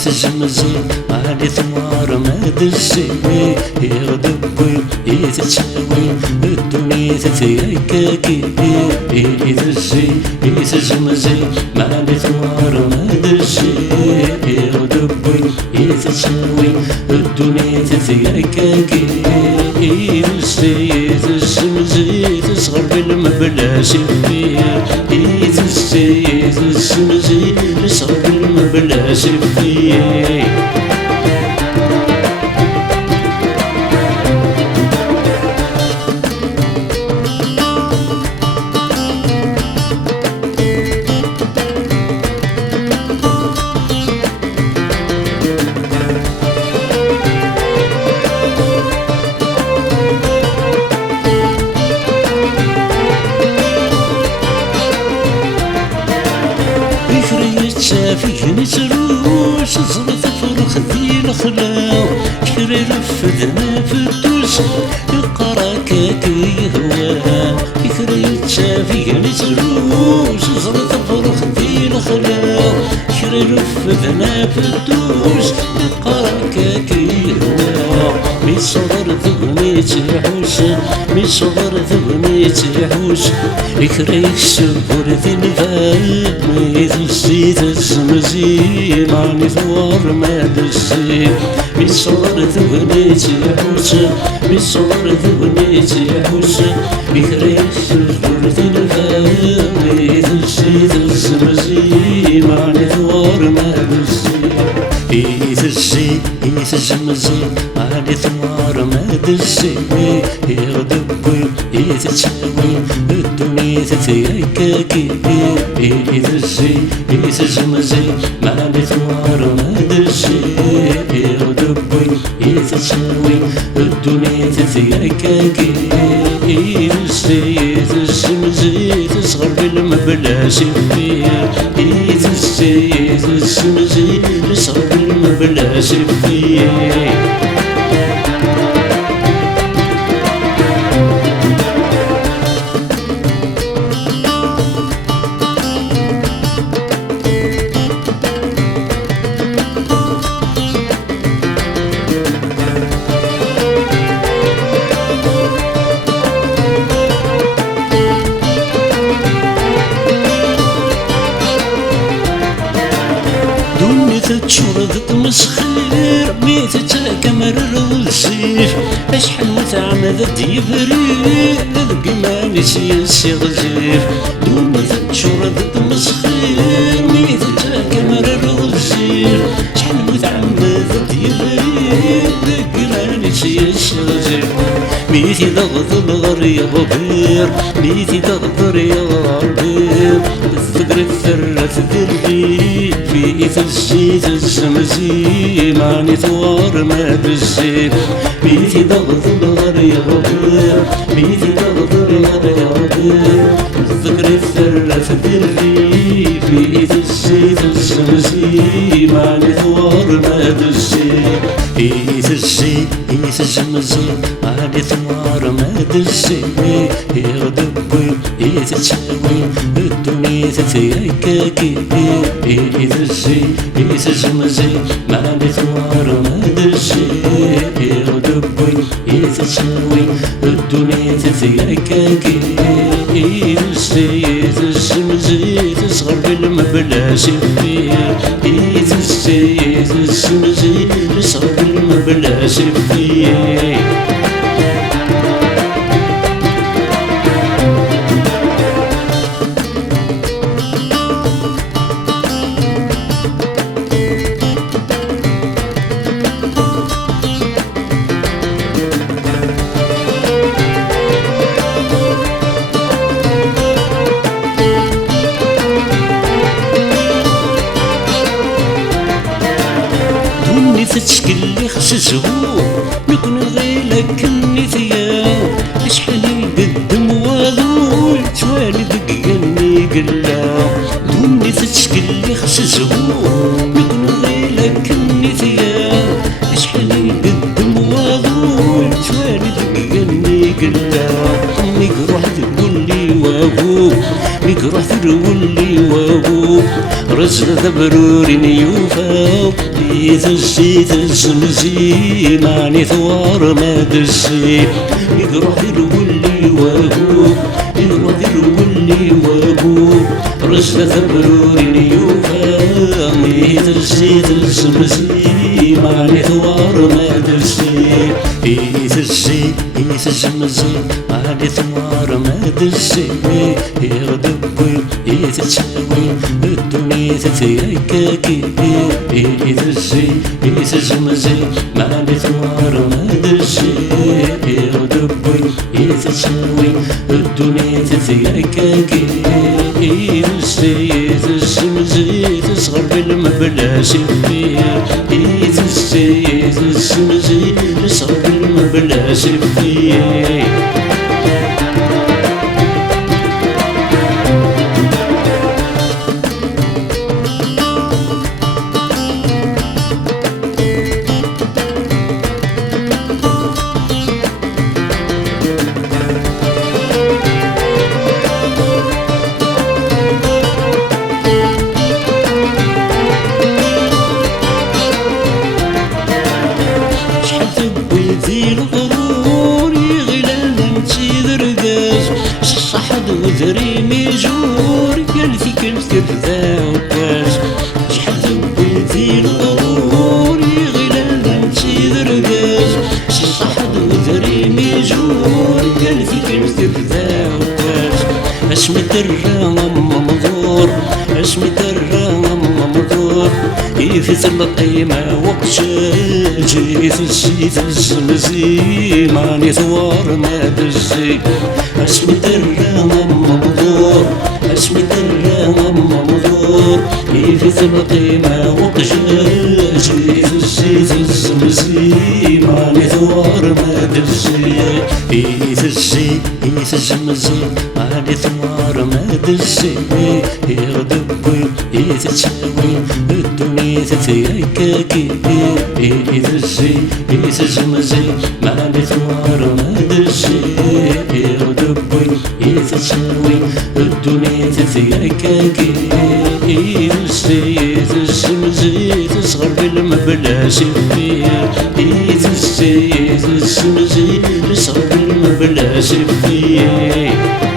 يتجمزي علي ثمار ما دزي يغدبي يتساوي الدنيا تتيكاكي يتزي يتجمزي علي ثمار ما دزي يغدبي يتساوي الدنيا تتيكاكي يتزي يتجمزي تصغر بالمبلاش فيه يتزي يتجمزي تصغر بالمبلاش فيه فيه نتروش زرت فرخ ذي الخلاو كري رفدنا في الدوس القراكاك يهواها كري فيه نتروش زرت فرخ ذي الخلاو كري رفدنا في الدوس القراكاك يهواها مي صغر ثغنيتي حوش مي صغر ثغنيتي حوش كري الشبور ذي الفال مي ذي الزمزي ماني ثوار ما دسي مي صغر ثغنيتي حوش مي صغر ثغنيتي حوش كري الشبور ذي الفال مي ذي الزمزي ماني ثوار ما دسي يتزي يتجمزي علي ثمار ما دزي يغدبي يتساوي الدنيا تتيكاكي يتزي يتجمزي علي ثمار ما دزي يغدبي يتساوي الدنيا تتيكاكي يتزي يتجمزي تصغر بالمبلاش فيه يتزي يتجمزي تصغر بالمبلاش فيه تشرد تمسخير ميت تكمر الرسيف اشحال متعمد يبري ذبقي ما نسي غزير دون تشرد تمسخير ميت تكمر الرسيف اشحال متعمد يبري ذبقي ما نسي غزير ميتي ضغط الغريب غير ميتي ضغط يا غريب الثقر الثرة ذري في تزيد الزمزي ماني ثوار ما دزي ميتي ضغط الغريب غير ميتي ضغط الغريب غير الثقر الثرة ذري في تزيد الزمزي ماني ثوار ما دزي يتزي يتجمزي علي ثمار ما دزي يغدبي يتساوي الدنيا تتيكاكي يتزي يتجمزي علي ثمار ما دزي يغدبي يتساوي الدنيا تتيكاكي يتزي يتجمزي تصغر بالمبلاش فيه يتزي يتجمزي تصغر بالمبلاش فيه تتشكل لي خش زهور نكون غيلك كني ثياب شحال يقدم وضول توالي دقيقني قلا دوني تتشكلي خص زهور نكون غيلك كني ثياب شحال يقدم وضول توالي دقيقني قلا ميك روح تقولي وابو ميك روح تقولي وابو رزق ذبروري نيوفا يتزي تزمزي ماني ثوار ما دزي يروح يرولي وابو يروح يرولي وابو رزق ذبروري نيوفا يتزي تزمزي ماني ثوار ما دزي يتزي يتزمزي ماني ثوار ما دزي يغدبي يتساوي الدنيا تتيكاكي يتزي يتزمزي ماني ثوار ما دزي يغدبي يتساوي الدنيا تتيكاكي يتزي يتزمزي تصغر بالمبلاش فيه يتزي يتزمزي تصغر بالمبلاش فيه في الغرور يغلى نمشي درقاز صحد وذري ميجور قال في كنت كذا وكاز شحال ذوي في الغرور يغلى نمشي درقاز صحد وذري ميجور قال في كنت كذا وكاز اسمي درا ممضور اسمي درا ممضور يفيت القيمة وقشاج يفسي تزمزي ماني ثوار ما دزي اسمي درا ممضور اسمي درا ممضور يفيت القيمة وقشاج يفسي تزمزي ماني ثوار ما دزي يفسي يتزمزي ماني ثوار ما دزي يغدبي يتساوي الدنيا تتيكاكي يتزي يتزمزي ماني ثوار ما دزي يغدبي يتساوي الدنيا تتيكاكي يتزي يتزمزي تصغر بالمبلاش فيه يتزي يتزمزي تصغر بالمبلاش فيه